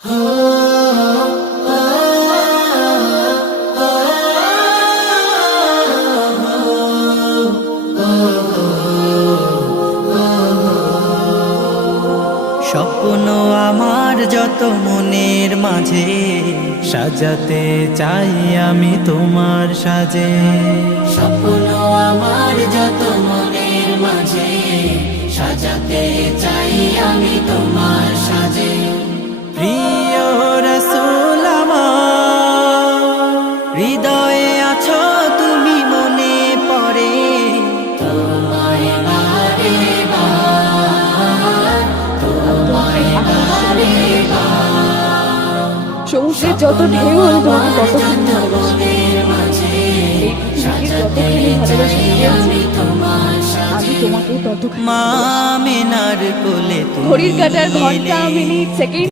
স্বপ্ন আমার যত মনের মাঝে সাজাতে চাই আমি তোমার সাজে। স্বপ্ন আমার যত মনের মাঝে সাজাতে চাই আমি তোমার সাজে। প্রিয় রাসূল আমার হৃদয়ে আছো তুমি, মনে পড়ে তোমায় বারে বার, তোমায় বারে বার। সমুদ্রের যত ঢেউ আমি তোমাকে ততখানি ভালোবাসি। মনের মাঝে সাজাতে চাই আমি তোমার সাজে। আমি তোমাকে ততখানি মা মিনার কোলে তুমি ঘড়ির কাঁটার ঘন্টা এলে। Minute second